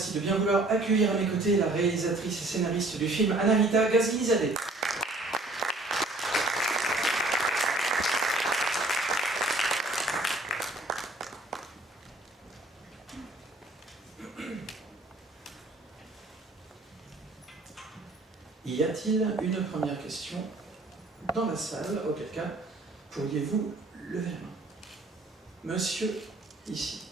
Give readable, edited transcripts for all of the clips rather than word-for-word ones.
remercie de bien vouloir accueillir à mes côtés la réalisatrice et scénariste du film, Anahita Ghazghinizadeh. Y a-t-il une première question dans la salle? Auquel cas, pourriez-vous lever la main? Monsieur, ici.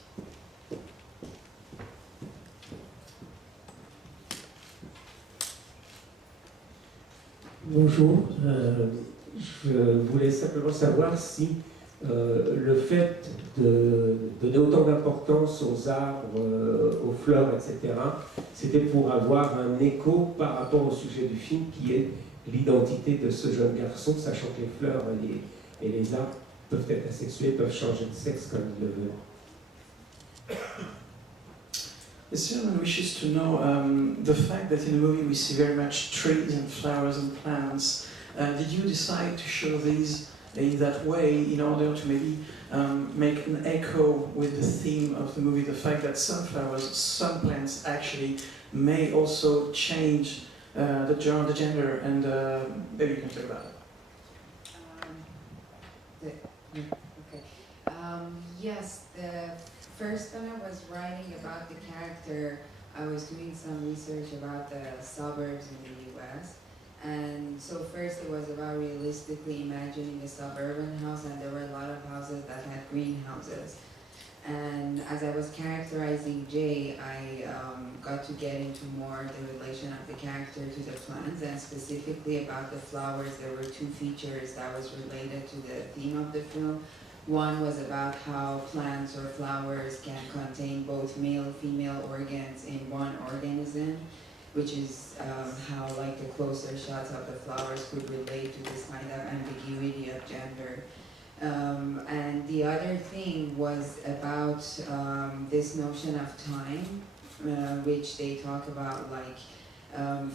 Bonjour, je voulais simplement savoir si le fait de donner autant d'importance aux arbres, aux fleurs, etc., c'était pour avoir un écho par rapport au sujet du film qui est l'identité de ce jeune garçon, sachant que les fleurs et les arbres peuvent être asexués, peuvent changer de sexe comme ils le veulent. This gentleman wishes to know the fact that in the movie we see very much trees and flowers and plants. Did you decide to show these in that way in order to maybe make an echo with the theme of the movie, the fact that some flowers, some plants actually may also change the gender, and maybe you can talk about it. Yes, first when I was writing about the character, I was doing some research about the suburbs in the US. And so first it was about realistically imagining a suburban house, and there were a lot of houses that had greenhouses. And as I was characterizing Jay, I got to get into more the relation of the character to the plants, and specifically about the flowers. There were two features that was related to the theme of the film. One was about how plants or flowers can contain both male and female organs in one organism, which is how like the closer shots of the flowers could relate to this kind of ambiguity of gender. And the other thing was about this notion of time, which they talk about like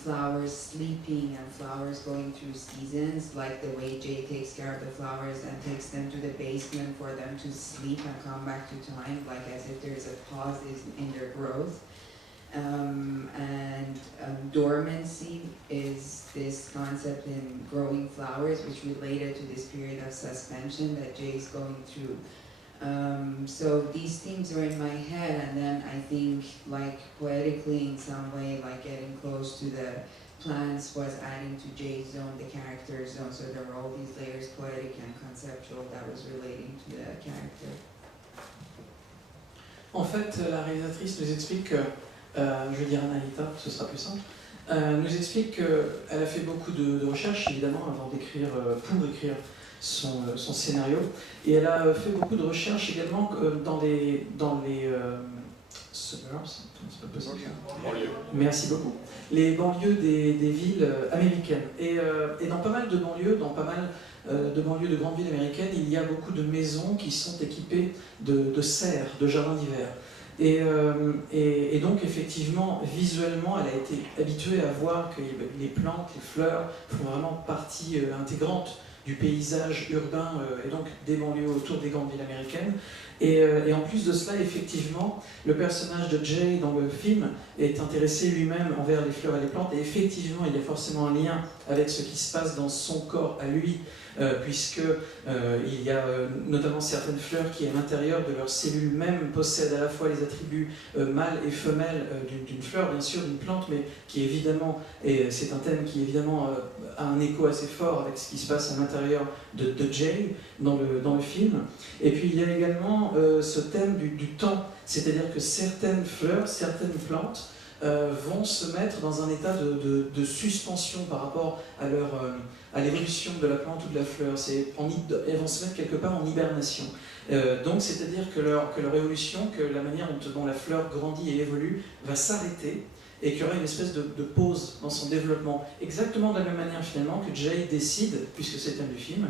flowers sleeping and flowers going through seasons, like the way Jay takes care of the flowers and takes them to the basement for them to sleep and come back to time, like as if there's a pause in their growth. Dormancy is this concept in growing flowers, which related to this period of suspension that Jay's going through. So these themes are in my head, and then I think like poetically in some way, like getting close to the plants was adding to Jay's zone, the character zone, so there were all these layers, poetic and conceptual, that was relating to the character. En fait, la réalisatrice nous explique que, je vais dire Anahita, ce sera plus simple, nous explique qu'elle a fait beaucoup de recherches, évidemment, avant d'écrire, pour écrire son scénario, et elle a fait beaucoup de recherches également dans les suburbs, c'est pas possible. Merci beaucoup. Les banlieues des villes américaines. Et dans pas mal de banlieues, de grandes villes américaines, il y a beaucoup de maisons qui sont équipées de serres, de jardins d'hiver. Et donc effectivement, visuellement, elle a été habituée à voir que les plantes, les fleurs font vraiment partie intégrante du paysage urbain et donc des banlieues autour des grandes villes américaines. Et en plus de cela, effectivement, le personnage de Jay dans le film est intéressé lui-même envers les fleurs et les plantes, et effectivement, il y a forcément un lien avec ce qui se passe dans son corps à lui, puisqu'il y a notamment certaines fleurs qui, à l'intérieur de leurs cellules même, possèdent à la fois les attributs mâles et femelles d'une fleur, bien sûr, d'une plante, mais qui évidemment, et c'est un thème qui évidemment a un écho assez fort avec ce qui se passe à l'intérieur de Jay dans le film. Et puis il y a également ce thème du temps, c'est-à-dire que certaines fleurs, certaines plantes vont se mettre dans un état de suspension par rapport à l'évolution de la plante ou de la fleur. Elles vont se mettre quelque part en hibernation. Donc c'est-à-dire que leur évolution, que la manière dont la fleur grandit et évolue va s'arrêter, et qu'il y aura une espèce de pause dans son développement. Exactement de la même manière finalement que Jay décide, puisque c'est le thème du film,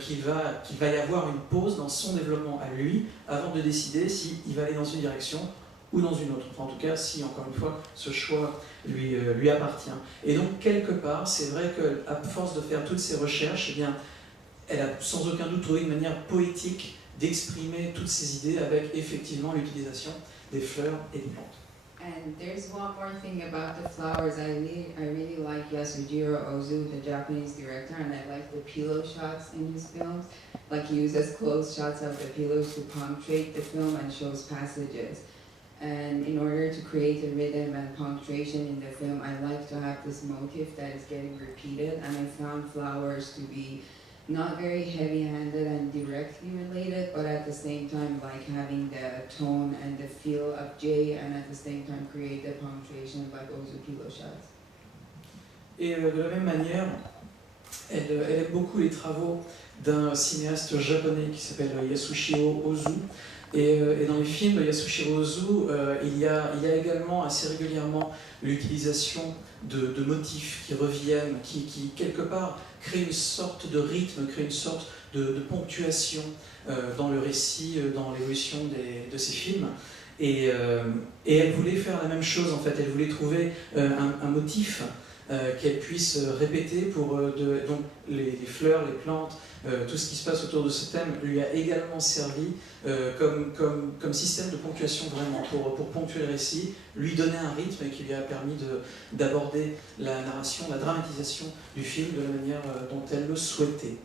qu'il va y avoir une pause dans son développement à lui, avant de décider s'il va aller dans une direction ou dans une autre. Enfin, en tout cas, si, encore une fois, ce choix lui appartient. Et donc, quelque part, c'est vrai qu'à force de faire toutes ces recherches, eh bien, elle a sans aucun doute trouvé une manière poétique d'exprimer toutes ces idées avec effectivement l'utilisation des fleurs et des plantes. And there's one more thing about the flowers. I really like Yasujiro Ozu, the Japanese director, and I like the pillow shots in his films. Like he uses close shots of the pillows to punctuate the film and shows passages. And in order to create a rhythm and punctuation in the film, I like to have this motif that is getting repeated, and I found flowers to be not very heavy-handed and directly related, but at the same time like having the tone and the feel of Jay, and at the same time create the punctuation like Ozu pillow shots. Et de la même manière, elle aime beaucoup les travaux d'un cinéaste japonais qui s'appelle Yasushiro Ozu. Et dans les films de Yasushiro Ozu, il y a également assez régulièrement l'utilisation de motifs qui reviennent, qui quelque part créent une sorte de rythme, créent une sorte de ponctuation dans le récit, dans l'évolution de ces films. Et elle voulait faire la même chose en fait, elle voulait trouver un motif qu'elle puisse répéter pour donc les fleurs, les plantes, tout ce qui se passe autour de ce thème lui a également servi comme système de ponctuation vraiment pour ponctuer le récit, lui donner un rythme qui lui a permis d'aborder la narration, la dramatisation du film de la manière dont elle le souhaitait.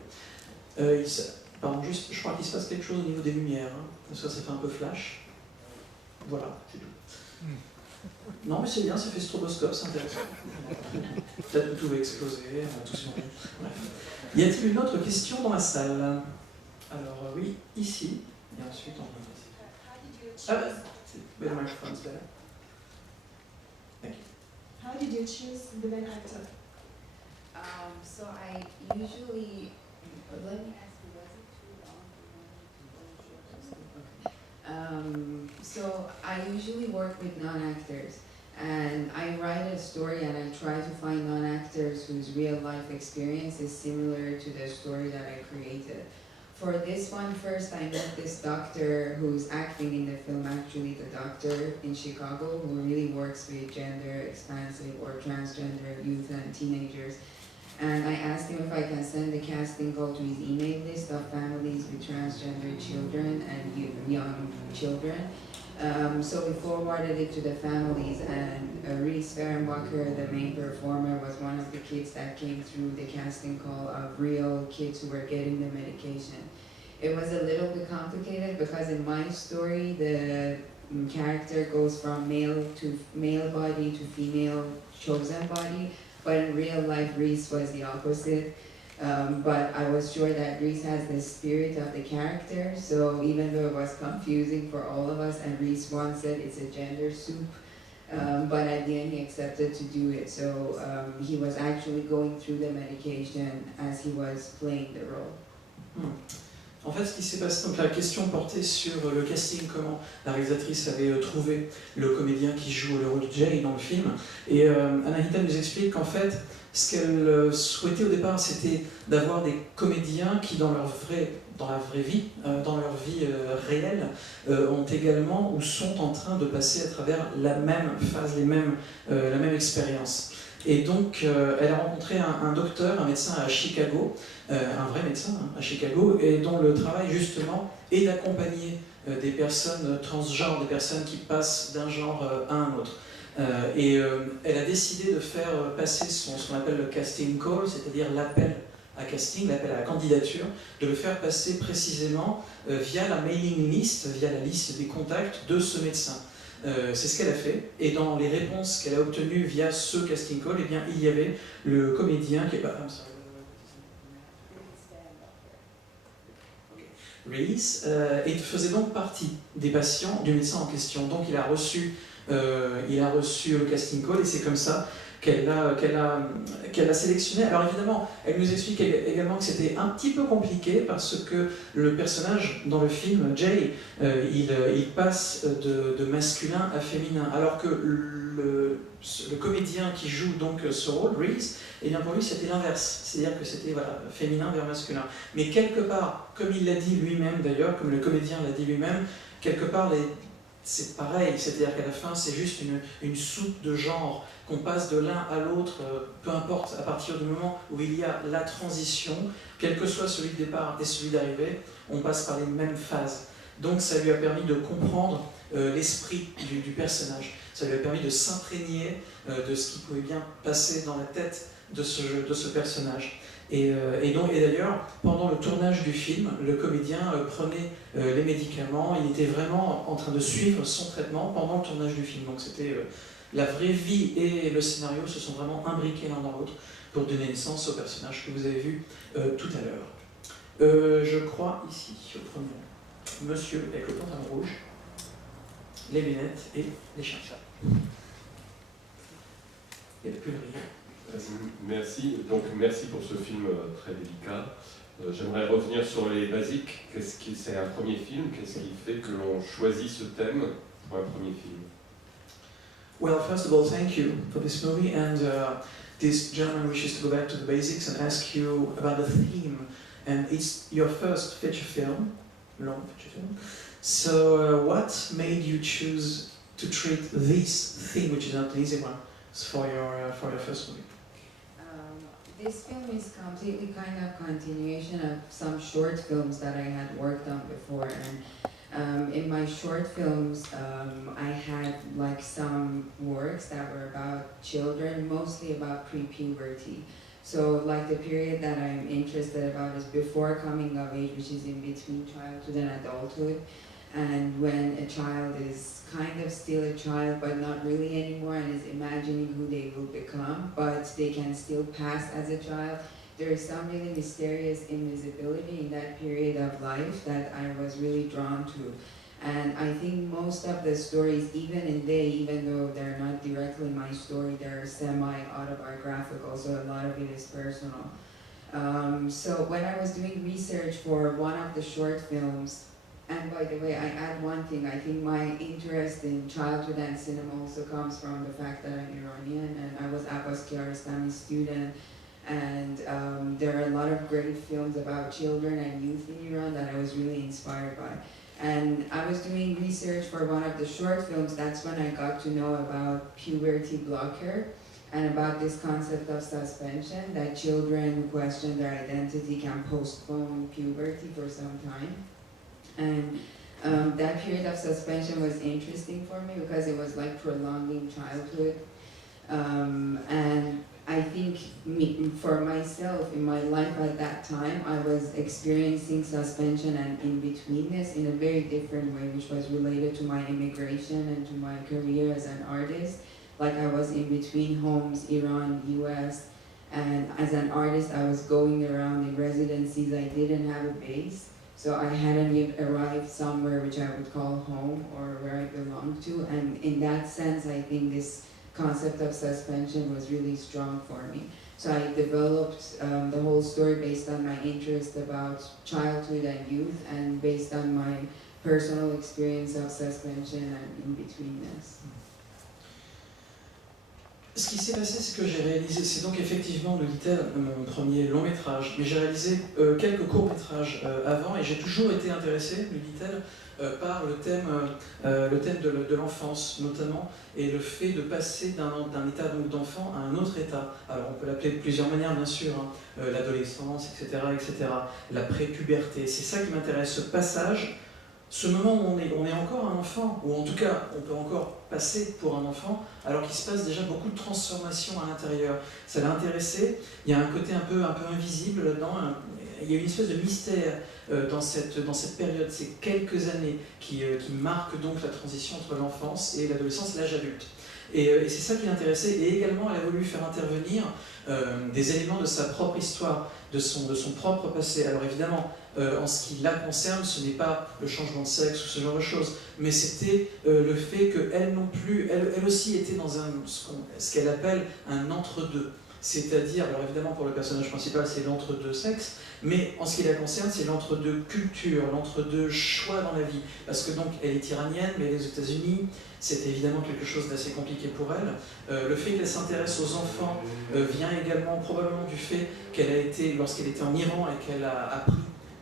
Pardon, juste, je crois qu'il se passe quelque chose au niveau des lumières, hein, parce que ça fait un peu flash. Voilà, c'est tout. Non mais c'est bien, ça fait stroboscope, c'est intéressant. Peut-être que tout va exploser, tout se met. Bref. Y a-t-il une autre question dans la salle? Alors oui, ici, et ensuite on va ici. Ah, the microphone's better. Thank you. How did you choose the main actor? So I usually, let me ask you, was it too long? So I usually work with non-actors, and I write a story and I try to find non-actors whose real life experience is similar to the story that I created. For this one, first I met this doctor who's acting in the film, actually the doctor in Chicago, who really works with gender expansive or transgender youth and teenagers. And I asked him if I can send the casting call to his email list of families with transgender children and young children. So we forwarded it to the families, and Reese Fehrenbacher, the main performer, was one of the kids that came through the casting call of real kids who were getting the medication. It was a little bit complicated because in my story, the character goes from male body to female chosen body, but in real life, Reese was the opposite. But I was sure that Reese has the spirit of the character, so even though it was confusing for all of us, and Reese once said it's a gender soup, but at the end he accepted to do it, so he was actually going through the medication as he was playing the role. En fait, ce qui s'est passé, donc la question portait sur le casting, comment la réalisatrice avait trouvé le comédien qui joue le rôle de Jay dans le film. Et Anahita nous explique qu'en fait, ce qu'elle souhaitait au départ, c'était d'avoir des comédiens qui, dans la vraie vie, dans leur vie réelle, ont également ou sont en train de passer à travers la même phase, la même expérience. Et donc, elle a rencontré un docteur, un médecin à Chicago, un vrai médecin à Chicago, et dont le travail justement est d'accompagner des personnes transgenres, des personnes qui passent d'un genre à un autre. Et elle a décidé de faire passer ce qu'on appelle le casting call, c'est-à-dire l'appel à casting, l'appel à la candidature, de le faire passer précisément via la mailing list, via la liste des contacts de ce médecin. C'est ce qu'elle a fait, et dans les réponses qu'elle a obtenues via ce casting call, eh bien, il y avait le comédien qui est pas... Reese, et faisait donc partie des patients du médecin en question. Donc il a reçu le casting call, et c'est comme ça qu'elle l'a sélectionné. Alors évidemment, elle nous explique également que c'était un petit peu compliqué parce que le personnage dans le film, Jay, il passe de masculin à féminin, alors que le comédien qui joue donc ce rôle, Reese, et bien pour lui c'était l'inverse, c'est-à-dire que c'était féminin vers masculin. Mais quelque part, comme il l'a dit lui-même d'ailleurs, comme le comédien l'a dit lui-même, quelque part c'est pareil, c'est-à-dire qu'à la fin c'est juste une soupe de genre qu'on passe de l'un à l'autre, peu importe, à partir du moment où il y a la transition, quel que soit celui de départ et celui d'arrivée, on passe par les mêmes phases. Donc ça lui a permis de comprendre l'esprit du personnage. Ça lui a permis de s'imprégner de ce qui pouvait bien passer dans la tête de ce personnage. Et d'ailleurs, pendant le tournage du film, le comédien prenait les médicaments, il était vraiment en train de suivre son traitement pendant le tournage du film. Donc c'était la vraie vie et le scénario se sont vraiment imbriqués l'un dans l'autre pour donner naissance au personnage que vous avez vu tout à l'heure. Je crois ici, au premier, monsieur avec le pantalon rouge, les lunettes et les chats. Et le pull rire. Merci. Donc merci pour ce film très délicat. J'aimerais revenir sur les basiques. C'est un premier film. Qu'est-ce qui fait que l'on choisit ce thème pour un premier film? Well, first of all, thank you for this movie, and this gentleman wishes to go back to the basics and ask you about the theme. And it's your first feature film, long feature film. So, what made you choose to treat this theme, which is not an easy one, for your first movie? This film is completely kind of continuation of some short films that I had worked on before, and in my short films I had like some works that were about children, mostly about pre-puberty. So like the period that I'm interested about is before coming of age, which is in between childhood and adulthood, and when a child is kind of still a child but not really anymore and is imagining who they will become, but they can still pass as a child. There is some really mysterious invisibility in that period of life that I was really drawn to. And I think most of the stories, even though they're not directly my story, they're semi-autobiographical, so a lot of it is personal. So when I was doing research for one of the short films, and by the way, I add one thing, I think my interest in childhood and cinema also comes from the fact that I'm Iranian and I was Abbas Kiarostami student, and there are a lot of great films about children and youth in Iran that I was really inspired by. And I was doing research for one of the short films, that's when I got to know about puberty blocker and about this concept of suspension, that children who question their identity can postpone puberty for some time. And that period of suspension was interesting for me because it was like prolonging childhood. And I think for myself, in my life at that time, I was experiencing suspension and in-betweenness in a very different way, which was related to my immigration and to my career as an artist. Like I was in between homes, Iran, US, and as an artist, I was going around in residencies. I didn't have a base. So I hadn't yet arrived somewhere which I would call home or where I belong to. And in that sense, I think this concept of suspension was really strong for me. So I developed the whole story based on my interest about childhood and youth and based on my personal experience of suspension and in-betweenness. Ce qui s'est passé, c'est que j'ai réalisé, c'est donc effectivement Lolita, mon premier long métrage, mais j'ai réalisé quelques courts métrages avant et j'ai toujours été intéressé, Lolita, par le thème de l'enfance notamment, et le fait de passer d'un état d'enfant à un autre état. Alors on peut l'appeler de plusieurs manières bien sûr, hein, l'adolescence, etc., la prépuberté. C'est ça qui m'intéresse, ce passage, ce moment où on est encore un enfant, ou en tout cas on peut encore passer pour un enfant, alors qu'il se passe déjà beaucoup de transformations à l'intérieur. Ça l'a intéressé, il y a un côté un peu invisible là-dedans, il y a une espèce de mystère dans cette période, ces quelques années qui marquent donc la transition entre l'enfance et l'adolescence, l'âge adulte. Et c'est ça qui l'intéressait, et également elle a voulu faire intervenir des éléments de sa propre histoire, de son propre passé. Alors évidemment, en ce qui la concerne, ce n'est pas le changement de sexe ou ce genre de choses, mais c'était le fait qu'elle non plus, elle aussi était dans ce qu'elle appelle un entre-deux. C'est-à-dire, alors évidemment pour le personnage principal c'est l'entre-deux sexe, mais en ce qui la concerne c'est l'entre-deux culture, l'entre-deux choix dans la vie. Parce que donc elle est iranienne, mais elle est aux États-Unis, c'est évidemment quelque chose d'assez compliqué pour elle. Le fait qu'elle s'intéresse aux enfants vient également probablement du fait qu'elle a été, lorsqu'elle était en Iran et qu'elle a appris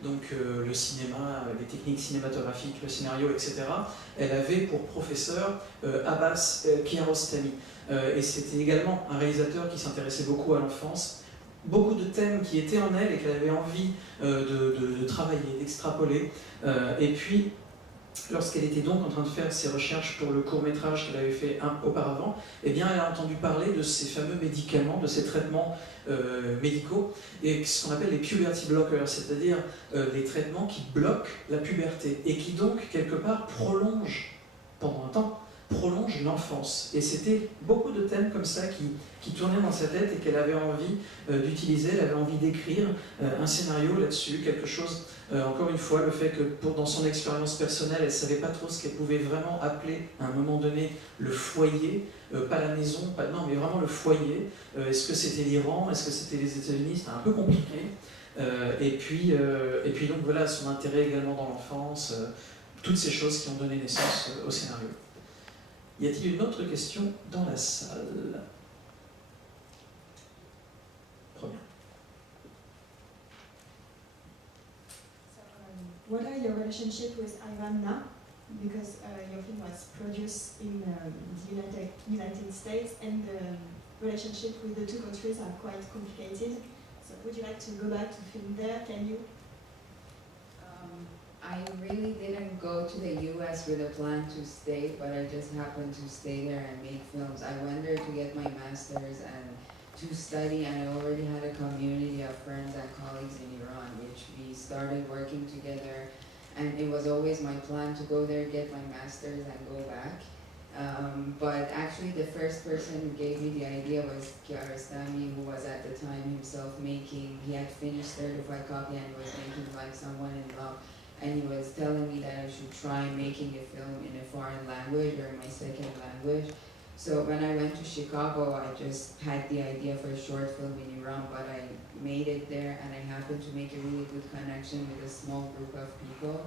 donc le cinéma, les techniques cinématographiques, le scénario, etc. Elle avait pour professeur Abbas Kiarostami. Et c'était également un réalisateur qui s'intéressait beaucoup à l'enfance, beaucoup de thèmes qui étaient en elle et qu'elle avait envie de travailler, d'extrapoler. Et puis, lorsqu'elle était donc en train de faire ses recherches pour le court-métrage qu'elle avait fait auparavant, eh bien, elle a entendu parler de ces fameux médicaments, de ces traitements médicaux, et ce qu'on appelle les puberty blockers, c'est-à-dire les traitements qui bloquent la puberté et qui donc, quelque part, prolongent, pendant un temps, prolongent l'enfance. Et c'était beaucoup de thèmes comme ça qui tournaient dans sa tête et qu'elle avait envie d'utiliser, elle avait envie d'écrire un scénario là-dessus, quelque chose. Encore une fois, le fait que dans son expérience personnelle, elle ne savait pas trop ce qu'elle pouvait vraiment appeler à un moment donné le foyer, pas la maison, non, mais vraiment le foyer. Est-ce que c'était l'Iran, est-ce que c'était les États-Unis? C'était un peu compliqué. Et puis donc voilà, son intérêt également dans l'enfance, toutes ces choses qui ont donné naissance au scénario. Y a-t-il une autre question dans la salle? Première. What are your relationship with Iran now? Because your film was produced in the United States, and the relationship with the two countries are quite complicated. So would you like to go back to film there? Can you? I really didn't go to the US with a plan to stay, but I just happened to stay there and make films. I went there to get my master's and to study, and I already had a community of friends and colleagues in Iran, which we started working together. And it was always my plan to go there, get my master's, and go back. But actually the first person who gave me the idea was Kiarostami, who was at the time himself he had finished Certified Copy and was making Like Someone in Love. And he was telling me that I should try making a film in a foreign language or my second language. So when I went to Chicago, I just had the idea for a short film in Iran, but I made it there, and I happened to make a really good connection with a small group of people.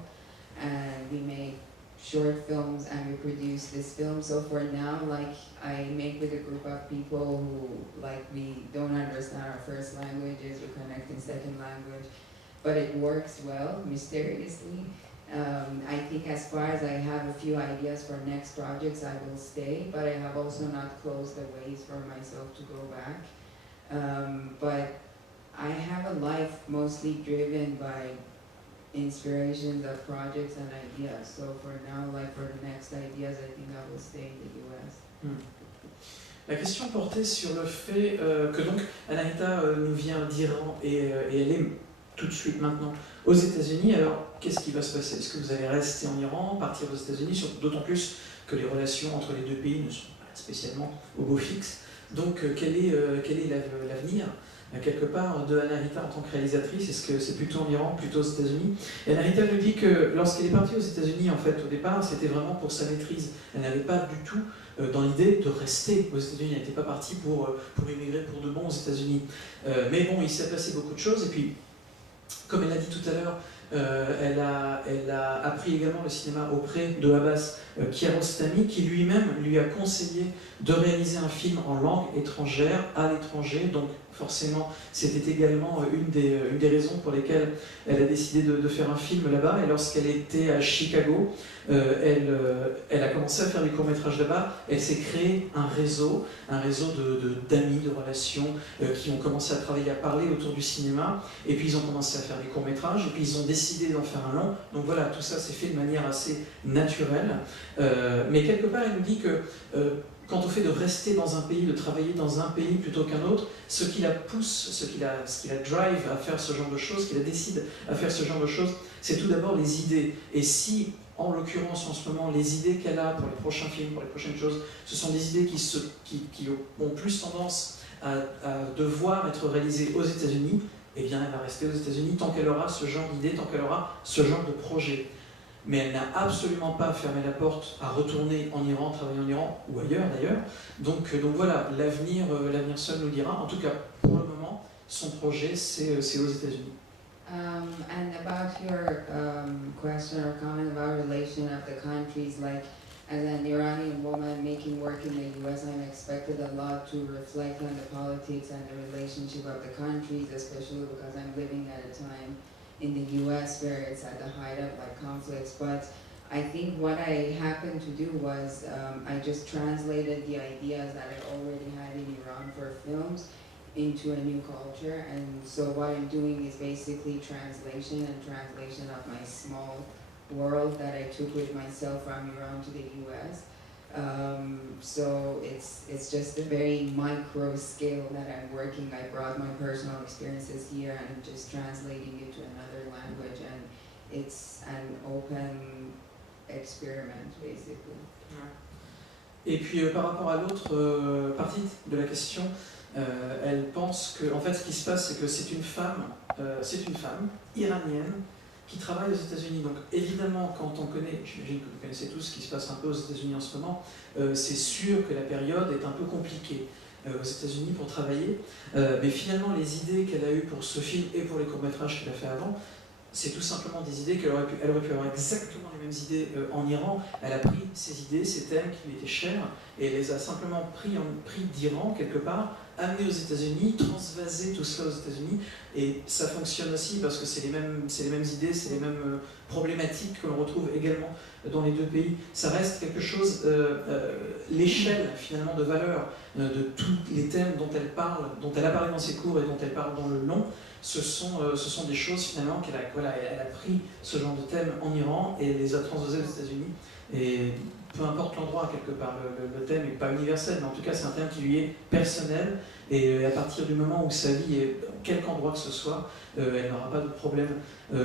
And we made short films and we produced this film. So for now, like, I make with a group of people who, like, we don't understand our first languages, we connect in second language. But it works well, mysteriously. I think as far as I have a few ideas for next projects, I will stay, but I have also not closed the ways for myself to go back. But I have a life mostly driven by inspirations of projects and ideas. So for now, like for the next ideas, I think I will stay in the US. La question portait sur le fait que donc Anahita nous vient d'Iran et elle est tout de suite maintenant aux États-Unis. Alors, qu'est-ce qui va se passer? Est-ce que vous allez rester en Iran, partir aux États-Unis, d'autant plus que les relations entre les deux pays ne sont pas spécialement au beau fixe. Donc, quel est l'avenir, quelque part, de Anahita en tant que réalisatrice? Est-ce que c'est plutôt en Iran, plutôt aux États-Unis? Et Anahita nous dit que lorsqu'elle est partie aux États-Unis, en fait, au départ, c'était vraiment pour sa maîtrise. Elle n'avait pas du tout dans l'idée de rester aux États-Unis. Elle n'était pas partie pour immigrer pour de bon aux États-Unis. Mais bon, il s'est passé beaucoup de choses, et puis comme elle l'a dit tout à l'heure, elle a appris également le cinéma auprès de Abbas Kiarostami, qui lui-même lui a conseillé de réaliser un film en langue étrangère à l'étranger. Donc forcément, c'était également une des raisons pour lesquelles elle a décidé de faire un film là-bas. Et lorsqu'elle était à Chicago, elle a commencé à faire des courts-métrages là-bas. Elle s'est créé un réseau d'amis, de relations qui ont commencé à travailler, à parler autour du cinéma. Et puis ils ont commencé à faire des courts-métrages. Et puis ils ont décidé d'en faire un long. Donc voilà, tout ça s'est fait de manière assez naturelle. Mais quelque part, elle nous dit que quant au fait de rester dans un pays, de travailler dans un pays plutôt qu'un autre, ce qui la pousse, ce qui la drive à faire ce genre de choses, qui la décide à faire ce genre de choses, c'est tout d'abord les idées. Et si, en l'occurrence, en ce moment, les idées qu'elle a pour les prochains films, pour les prochaines choses, ce sont des idées qui ont plus tendance à devoir être réalisées aux États-Unis, eh bien, elle va rester aux États-Unis tant qu'elle aura ce genre d'idées, tant qu'elle aura ce genre de projet. Mais elle n'a absolument pas fermé la porte à retourner en Iran, travailler en Iran, ou ailleurs d'ailleurs. Donc voilà, l'avenir seul nous dira. En tout cas, pour le moment, son projet, c'est aux États-Unis. And about your question or comment about relation of the countries, like as an Iranian woman making work in the US, I'm expected a lot to reflect on the politics and the relationship of the countries, especially because I'm living at a time in the US where it's at the height of like conflicts. But I think what I happened to do was I just translated the ideas that I already had in Iran for films into a new culture. And so what I'm doing is basically translation of my small world that I took with myself from Iran to the US. So it's just a very micro scale that I'm working. I brought my personal experiences here and I'm just translating it to another language, and it's an open experiment basically. Et puis par rapport à l'autre partie de la question, elle pense que en fait ce qui se passe, c'est que c'est une femme iranienne qui travaille aux États-Unis. Donc évidemment, quand on connaît, j'imagine que vous connaissez tous ce qui se passe un peu aux États-Unis en ce moment, c'est sûr que la période est un peu compliquée aux États-Unis pour travailler. Mais finalement, les idées qu'elle a eues pour ce film et pour les courts-métrages qu'elle a fait avant, c'est tout simplement des idées qu'elle aurait pu avoir exactement les mêmes idées en Iran. Elle a pris ces idées, ces thèmes qui lui étaient chers, et elle les a simplement pris d'Iran quelque part, amenés aux États-Unis, transvasé tout cela aux États-Unis, et ça fonctionne aussi parce que c'est les mêmes idées, c'est les mêmes problématiques que l'on retrouve également dans les deux pays. Ça reste quelque chose, l'échelle finalement de valeur de tous les thèmes dont elle a parlé dans ses cours et dont elle parle dans le long. Ce sont des choses finalement elle a pris ce genre de thème en Iran et les a transposés aux États-Unis. Et peu importe l'endroit, quelque part, le thème n'est pas universel, mais en tout cas c'est un thème qui lui est personnel. Et à partir du moment où sa vie est dans quelque endroit que ce soit, elle n'aura pas de problème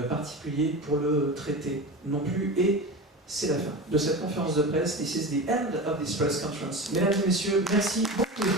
particulier pour le traiter non plus. Et c'est la fin de cette conférence de presse. This is the end of this press conference. Mesdames et messieurs, merci beaucoup.